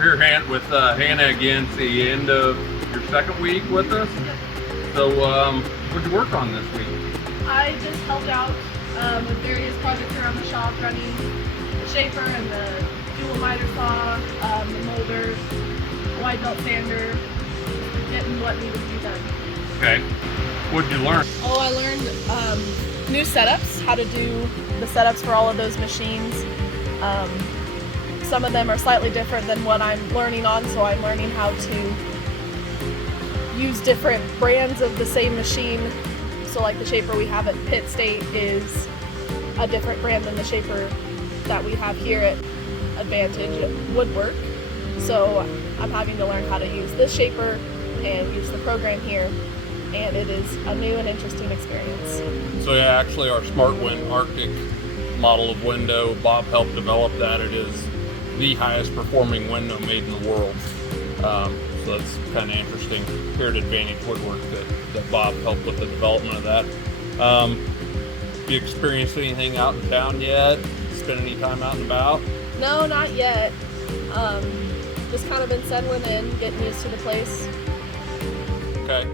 we're here with Hannah again. It's the end of your second week with us. So what'd you work on this week? I just helped out with various projects around the shop, running the shaper and the dual miter saw, the molder, wide belt sander, getting what needed to be done. Okay. What'd you learn? Oh, I learned new setups, how to do the setups for all of those machines. Some of them are slightly different than what I'm learning on, so I'm learning how to use different brands of the same machine. So like the shaper we have at Pitt State is a different brand than the shaper that we have here at Advantage Woodwork. So I'm having to learn how to use this shaper and use the program here, and it is a new and interesting experience. So yeah, actually our SmartWind Arctic model of window, Bob helped develop that. It is the highest performing window made in the world. So that's kind of interesting here at Advantage Woodwork that Bob helped with the development of that. You experienced anything out in town yet? Spend any time out and about? No, not yet. Just kind of been settling in, getting used to the place. Okay.